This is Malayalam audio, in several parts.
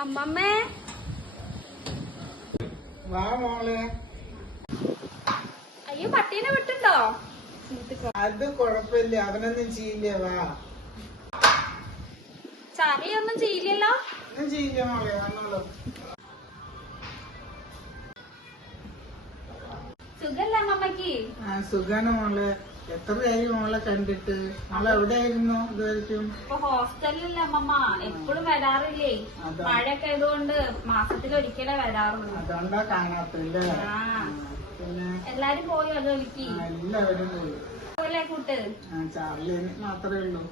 അമ്മമ്മേ വാ മോളെ. അയ്യോ പട്ടീനെ വിട്ടുണ്ടോ? അത് കൊഴപ്പില്ല, അവനൊന്നും ചെയ്യില്ല. വാ. ചാരിയൊന്നും ചെയ്യില്ലല്ലോ? ഒന്നും ചെയ്യില്ല മോളെ, വന്നോളൂ. സുഖല്ലേ അമ്മമ്മക്ക്? സുഖാണ് മോളെ. എത്രയായി മോളെ കണ്ടിട്ട്? മോളെ എവിടെയായിരുന്നു ഇതുവരെയ്ക്കും? ഇപ്പൊ ഹോസ്റ്റലിലല്ലേ അമ്മമ്മ, എപ്പോഴും വരാറില്ലേ. മഴയൊക്കെ ആയതുകൊണ്ട് മാസത്തിലൊരിക്കലേ വരാറുള്ളൂ. അതുകൊണ്ടാ കാണാത്തില്ലേ? പിന്നെ എല്ലാരും പോയോ ജോലിക്ക്? എല്ലാവരും പോയി. കൂട്ട് ചാർലി മാത്രമേ ഉള്ളൂ.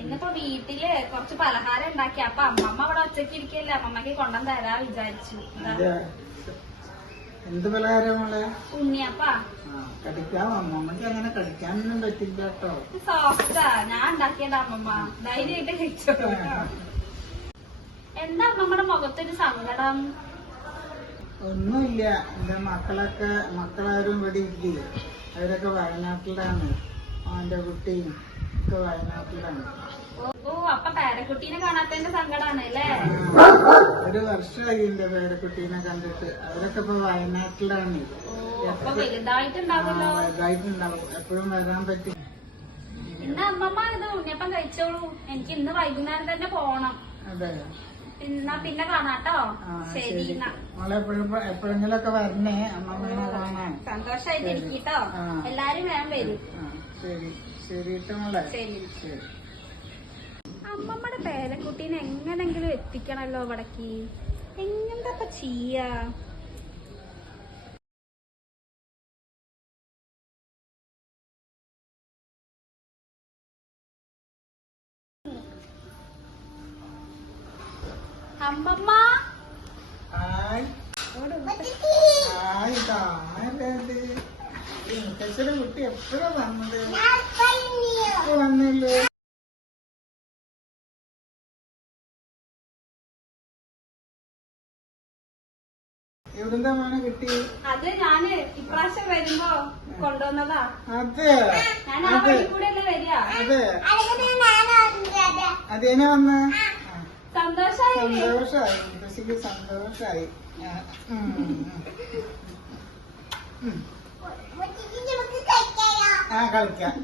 ഇന്നിപ്പോ വീട്ടില് കുറച്ച് പലഹാരം ഉണ്ടാക്കി. അപ്പൊ അമ്മമ്മ അവിടെ ഒറ്റയ്ക്ക് ഇരിക്കല്ലേ, അമ്മമ്മക്ക് കൊണ്ടുവന്ന് തരാ വിചാരിച്ചു. എന്ത് പലഹാരം മോളെ? ഉണ്ണിയപ്പാ. കടിക്കാമോ? അമ്മമ്മക്ക് അങ്ങനെ കടിക്കാനൊന്നും പറ്റില്ല കേട്ടോ. സോഫ്റ്റാ, ഞാൻ ഉണ്ടാക്കിയതാ അമ്മമ്മ. ധൈര്യമായിട്ട് കഴിച്ചോളൂ. എന്താ അമ്മമ്മയുടെ മുഖത്തൊരു സങ്കടം? ഒന്നുമില്ല. എന്റെ മക്കളാരും ഇവിടെ ഇല്ലേ, അവരൊക്കെ വയനാട്ടിലാണ്. അവന്റെ കുട്ടിയും ഒക്കെ വയനാട്ടിലാണ്. ഓ അപ്പൊ പേരക്കുട്ടീനെ കാണാത്തതിന്റെ സങ്കടാണ് അല്ലേ? ഒരു വർഷമായി എന്റെ പേരക്കുട്ടീനെ കണ്ടിട്ട്. അവരൊക്കെ ഇപ്പൊ വയനാട്ടിലാണ്. അപ്പൊ വലുതായിട്ടുണ്ടാവുമല്ലോ. വലുതായിട്ടുണ്ടാവും, എപ്പോഴും വരാൻ പറ്റും. ഇന്ന് അമ്മമ്മ ഇത് ഉണ്ണിയപ്പം കഴിച്ചോളൂ. എനിക്ക് ഇന്ന് വൈകുന്നേരം തന്നെ പോണം. അതെ, എന്നാ പിന്നെ കാണാട്ടോ. ശരി. മോളെ എപ്പോഴെങ്കിലൊക്കെ വരണേ അമ്മമ്മേനെ കാണാൻ. സന്തോഷായിട്ടിരിക്കട്ടോ. എല്ലാരും വേഗം വരും. ശരി ശരി മോളെ. ശരി. ശരി. അമ്മമ്മയുടെ പേരക്കുട്ടീനെ എങ്ങനെങ്കിലും എത്തിക്കണല്ലോ ഇവിടേക്ക്. എങ്ങനെന്താ ചെയ്യാ? അമ്മമ്മ മുത്തച്ഛന്റെ കുട്ടി എപ്പോഴാ വന്നത്? വന്നില്ലേ? എവിടുന്നാ മോനെ കിട്ടി? അത് ഞാന് ഇപ്രാവശ്യം വരുമ്പോ കൊണ്ടുവന്നതാ. അതെ, ഞാൻ ആ വഴി കൂടെയല്ലേ വരിക. അതെ, അതേനെ വന്ന്. സന്തോഷായി. മുത്തശ്ശിക്ക് സന്തോഷായി. കളിക്കാം.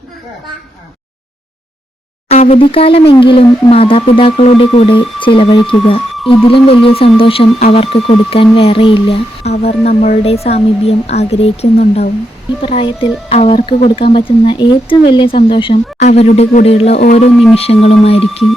അവധിക്കാലമെങ്കിലും മാതാപിതാക്കളുടെ കൂടെ ചിലവഴിക്കുക. ഇതിലും വലിയ സന്തോഷം അവർക്ക് കൊടുക്കാൻ വേറെയില്ല. അവർ നമ്മളുടെ സാമീപ്യം ആഗ്രഹിക്കുന്നുണ്ടാവും. ഈ പ്രായത്തിൽ അവർക്ക് കൊടുക്കാൻ പറ്റുന്ന ഏറ്റവും വലിയ സന്തോഷം അവരുടെ കൂടെയുള്ള ഓരോ നിമിഷങ്ങളുമായിരിക്കും.